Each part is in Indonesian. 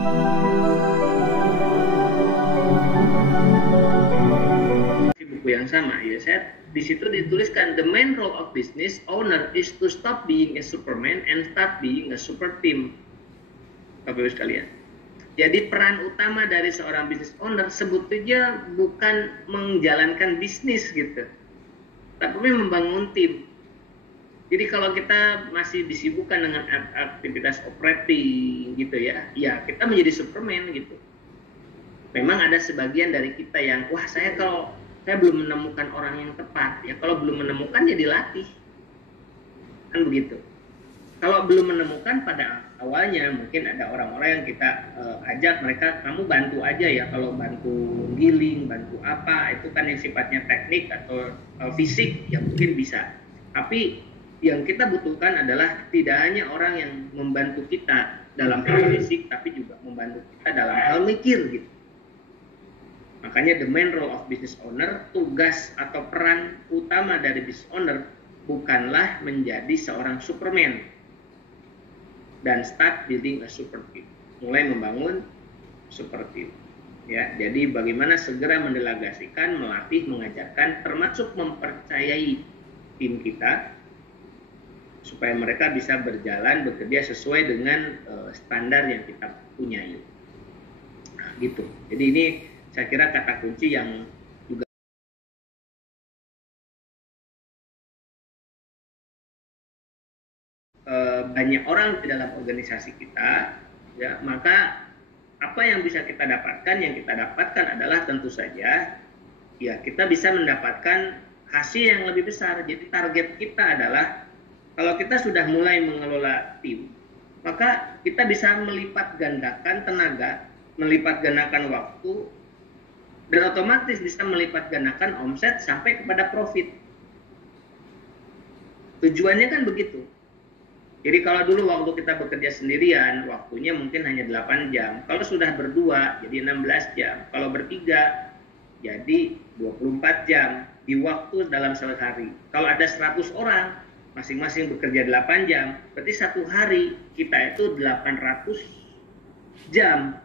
Buku yang sama ya, saya di situ dituliskan the main role of business owner is to stop being a superman and start being a super team. Bapak Ibu sekalian, jadi peran utama dari seorang business owner sebetulnya bukan menjalankan bisnis gitu, tapi membangun tim. Jadi kalau kita masih disibukkan dengan aktivitas operating gitu ya, ya kita menjadi superman gitu. Memang ada sebagian dari kita yang, wah saya belum menemukan orang yang tepat, ya kalau belum menemukan ya dilatih, kan begitu. Kalau belum menemukan pada awalnya mungkin ada orang-orang yang kita ajak mereka, kamu bantu aja ya, kalau bantu giling, bantu apa, itu kan yang sifatnya teknik atau fisik ya mungkin bisa. Tapi yang kita butuhkan adalah tidak hanya orang yang membantu kita dalam hal fisik, tapi juga membantu kita dalam hal mikir gitu. Makanya the main role of business owner, tugas atau peran utama dari business owner bukanlah menjadi seorang superman dan start building a super team, mulai membangun super team. Ya, jadi bagaimana segera mendelegasikan, melatih, mengajarkan, termasuk mempercayai tim kita supaya mereka bisa berjalan, bekerja sesuai dengan standar yang kita punyai. Nah, gitu. Jadi ini saya kira kata kunci yang juga banyak orang di dalam organisasi kita, ya, maka apa yang bisa kita dapatkan? Yang kita dapatkan adalah tentu saja, ya kita bisa mendapatkan hasil yang lebih besar. Jadi target kita adalah kalau kita sudah mulai mengelola tim, maka kita bisa melipat gandakan tenaga, melipat gandakan waktu, dan otomatis bisa melipat gandakan omset sampai kepada profit. Tujuannya kan begitu. Jadi kalau dulu waktu kita bekerja sendirian, waktunya mungkin hanya 8 jam. Kalau sudah berdua, jadi 16 jam. Kalau bertiga, jadi 24 jam di waktu dalam sehari. Kalau ada 100 orang, masing-masing bekerja 8 jam, berarti satu hari kita itu 800 jam.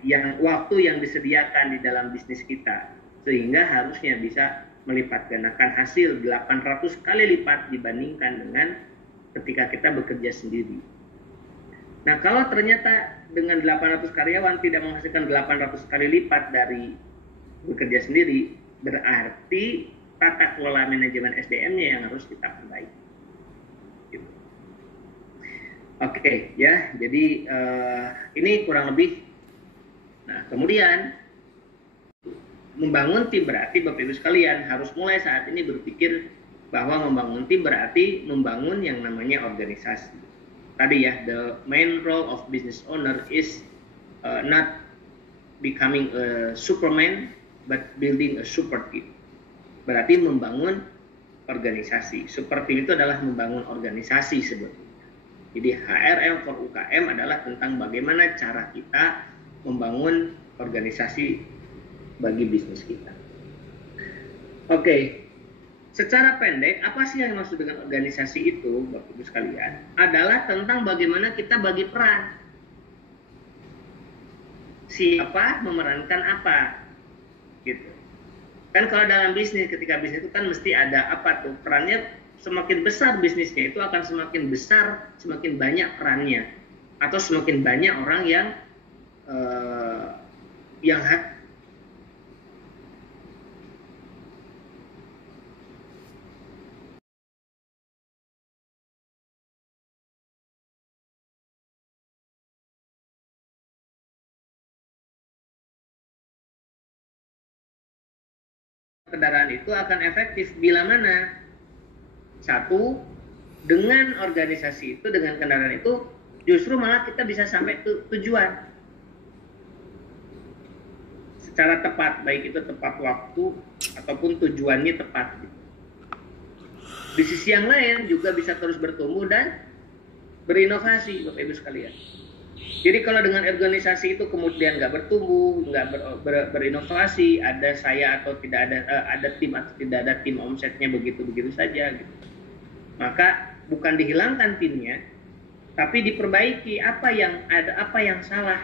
Yang waktu yang disediakan di dalam bisnis kita, sehingga harusnya bisa melipat gandakan hasil 800 kali lipat dibandingkan dengan ketika kita bekerja sendiri. Nah, kalau ternyata dengan 800 karyawan tidak menghasilkan 800 kali lipat dari bekerja sendiri, berarti tata kelola manajemen SDM-nya yang harus kita perbaiki. Gitu. Oke, ya, jadi ini kurang lebih. Nah, kemudian membangun tim berarti Bapak Ibu sekalian harus mulai saat ini berpikir bahwa membangun tim berarti membangun yang namanya organisasi. Tadi ya, the main role of business owner is not becoming a superman but building a super team. Berarti membangun organisasi. Super team itu adalah membangun organisasi sebetulnya. Jadi HRM for UKM adalah tentang bagaimana cara kita membangun organisasi bagi bisnis kita. Oke, secara pendek, apa sih yang dimaksud dengan organisasi itu, Bapak Ibu sekalian? Adalah tentang bagaimana kita bagi peran. Siapa memerankan apa, gitu. Kan kalau dalam bisnis, ketika bisnis itu kan mesti ada apa tuh perannya. Semakin besar bisnisnya itu akan semakin besar, semakin banyak perannya, atau semakin banyak orang yang kendaraan itu akan efektif bila mana? Satu, dengan organisasi itu, dengan kendaraan itu, justru malah kita bisa sampai tujuan secara tepat, baik itu tepat waktu ataupun tujuannya tepat. Di sisi yang lain juga bisa terus bertumbuh dan berinovasi, Bapak Ibu sekalian. Jadi kalau dengan organisasi itu kemudian nggak bertumbuh, nggak berinovasi, ada saya atau tidak ada tim atau tidak ada tim, omsetnya begitu-begitu saja, gitu. Maka bukan dihilangkan timnya, tapi diperbaiki apa yang salah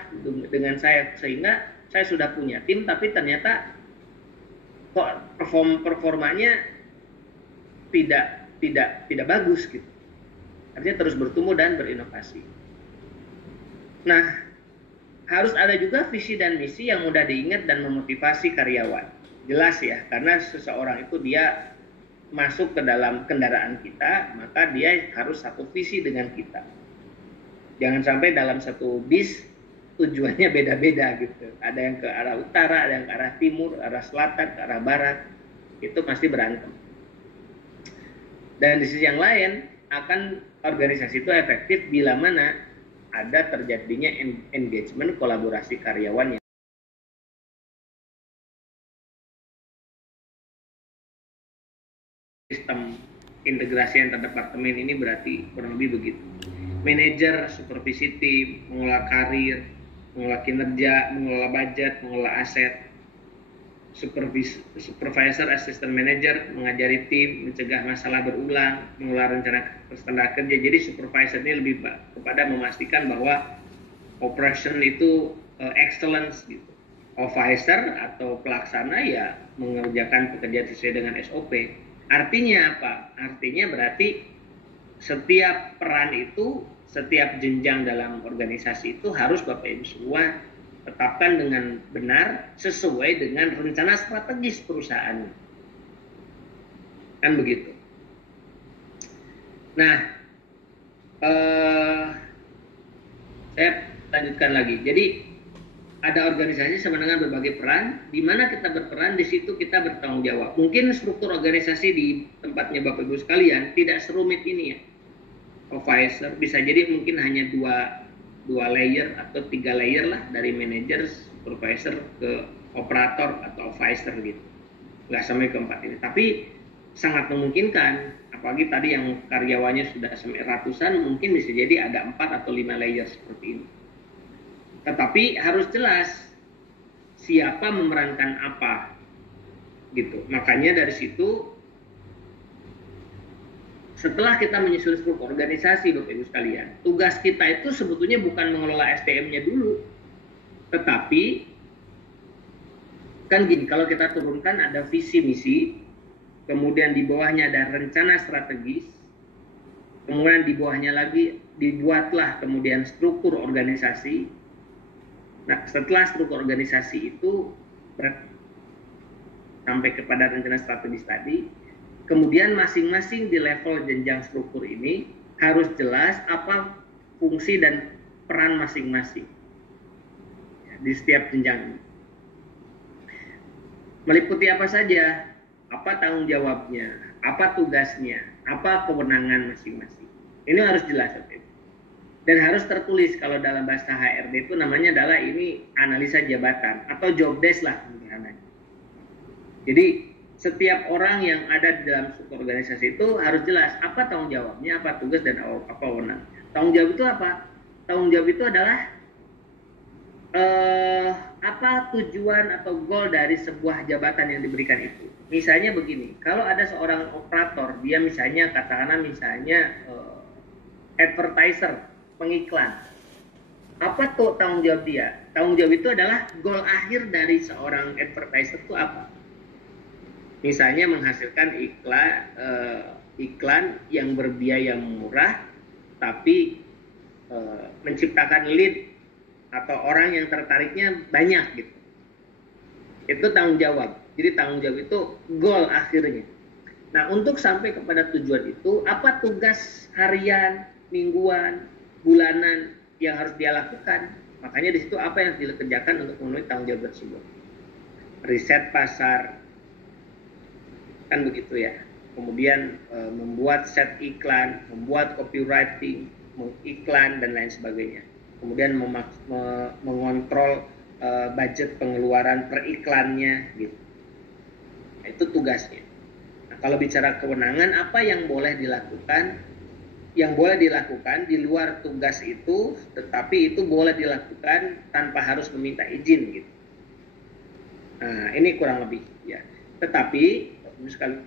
dengan saya, sehingga saya sudah punya tim tapi ternyata kok performanya tidak bagus gitu. Artinya terus bertumbuh dan berinovasi. Nah, harus ada juga visi dan misi yang mudah diingat dan memotivasi karyawan. Jelas ya, karena seseorang itu dia masuk ke dalam kendaraan kita, maka dia harus satu visi dengan kita. Jangan sampai dalam satu bis tujuannya beda-beda gitu. Ada yang ke arah utara, ada yang ke arah timur, arah selatan, ke arah barat. Itu pasti berantem. Dan di sisi yang lain, akan organisasi itu efektif bila mana ada terjadinya engagement, kolaborasi karyawan yang sistem integrasi antar departemen ini berarti kurang lebih begitu. Manajer, supervisi tim, mengelola karir, mengelola kinerja, mengelola budget, mengelola aset. Supervisor, assistant manager, mengajari tim, mencegah masalah berulang, mengelola rencana standar kerja. Jadi supervisor ini lebih kepada memastikan bahwa operation itu excellence gitu. Officer atau pelaksana ya mengerjakan pekerjaan sesuai dengan SOP. Artinya apa? Artinya berarti setiap peran itu, setiap jenjang dalam organisasi itu harus Bapak Ibu semua tetapkan dengan benar sesuai dengan rencana strategis perusahaan. Kan begitu. Nah, saya lanjutkan lagi. Jadi ada organisasi sama dengan berbagai peran, di mana kita berperan, di situ kita bertanggung jawab. Mungkin struktur organisasi di tempatnya Bapak Ibu sekalian tidak serumit ini ya. Officer bisa jadi mungkin hanya dua layer atau 3 layer lah, dari manajer, supervisor ke operator atau officer gitu. Nggak sampai ke 4 ini. Tapi sangat memungkinkan, apalagi tadi yang karyawannya sudah sampai ratusan, mungkin bisa jadi ada 4 atau 5 layer seperti ini. Tetapi harus jelas siapa memerankan apa gitu. Makanya dari situ, setelah kita menyusun struktur organisasi Bapak Ibu sekalian, tugas kita itu sebetulnya bukan mengelola SDM-nya dulu, tetapi kan gini, kalau kita turunkan ada visi misi, kemudian di bawahnya ada rencana strategis, kemudian di bawahnya lagi dibuatlah kemudian struktur organisasi. Nah, setelah struktur organisasi itu sampai kepada rencana strategis tadi, kemudian masing-masing di level jenjang struktur ini harus jelas apa fungsi dan peran masing-masing di setiap jenjang ini. Meliputi apa saja, apa tanggung jawabnya, apa tugasnya, apa kewenangan masing-masing. Ini harus jelas. Dan harus tertulis. Kalau dalam bahasa HRD itu namanya adalah ini analisa jabatan atau job desk lah. Jadi setiap orang yang ada di dalam struktur organisasi itu harus jelas apa tanggung jawabnya, apa tugas, dan apa wewenang. Tanggung jawab itu apa? Tanggung jawab itu adalah apa tujuan atau goal dari sebuah jabatan yang diberikan itu. Misalnya begini, kalau ada seorang operator, dia misalnya katakanlah advertiser, pengiklan. Apa tuh tanggung jawab dia? Tanggung jawab itu adalah goal akhir dari seorang advertiser itu apa? Misalnya menghasilkan iklan yang berbiaya murah, tapi menciptakan lead atau orang yang tertariknya banyak gitu. Itu tanggung jawab. Jadi tanggung jawab itu goal akhirnya. Nah, untuk sampai kepada tujuan itu, apa tugas harian, mingguan, bulanan yang harus dia lakukan? Makanya di situ apa yang harus dikerjakan untuk memenuhi tanggung jawab tersebut. Riset pasar, kan begitu ya. Kemudian membuat set iklan, membuat copywriting, mengiklan dan lain sebagainya. Kemudian mengontrol budget pengeluaran per iklannya gitu. Nah, itu tugasnya. Nah, kalau bicara kewenangan, apa yang boleh dilakukan? Yang boleh dilakukan di luar tugas itu, tetapi itu boleh dilakukan tanpa harus meminta izin gitu. Nah, ini kurang lebih ya. Tetapi sekali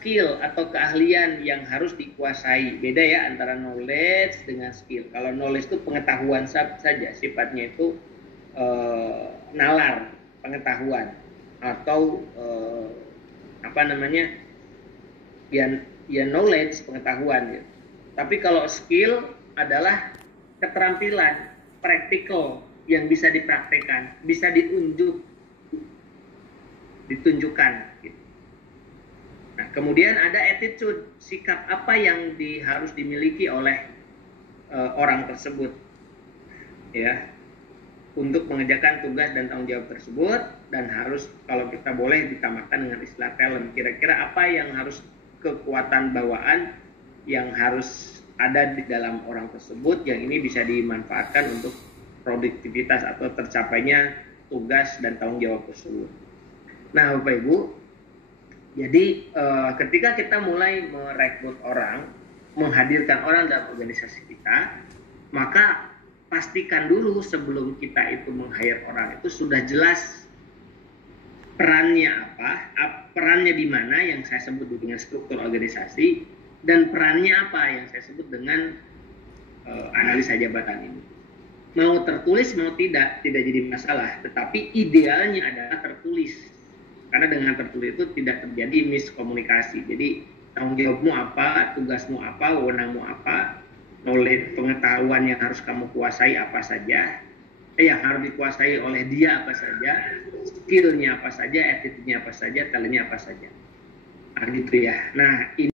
skill atau keahlian yang harus dikuasai. Beda ya antara knowledge dengan skill. Kalau knowledge itu pengetahuan saja, sifatnya itu nalar, pengetahuan atau ya knowledge, pengetahuan ya. Tapi kalau skill adalah keterampilan praktikal yang bisa dipraktekkan, bisa ditunjukkan gitu. Nah, kemudian ada attitude, sikap apa yang harus dimiliki oleh orang tersebut ya untuk mengerjakan tugas dan tanggung jawab tersebut, dan harus, kalau kita boleh ditambahkan dengan istilah talent, kira-kira apa yang harus, kekuatan bawaan yang harus ada di dalam orang tersebut yang ini bisa dimanfaatkan untuk produktivitas atau tercapainya tugas dan tanggung jawab tersebut. Nah, Bapak Ibu, jadi ketika kita mulai merekrut orang, menghadirkan orang dalam organisasi kita, maka pastikan dulu sebelum kita itu meng-hire orang itu sudah jelas perannya apa, perannya di mana yang saya sebut dengan struktur organisasi, dan perannya apa yang saya sebut dengan analisa jabatan ini. Mau tertulis mau tidak jadi masalah, tetapi idealnya adalah tertulis. Karena dengan tertulis itu tidak terjadi miskomunikasi. Jadi tanggung jawabmu apa, tugasmu apa, wewenangmu apa, knowledge, pengetahuan yang harus kamu kuasai apa saja, yang harus dikuasai oleh dia apa saja, skillnya apa saja, attitude-nya apa saja, talentnya apa saja. Nah gitu ya. Nah ini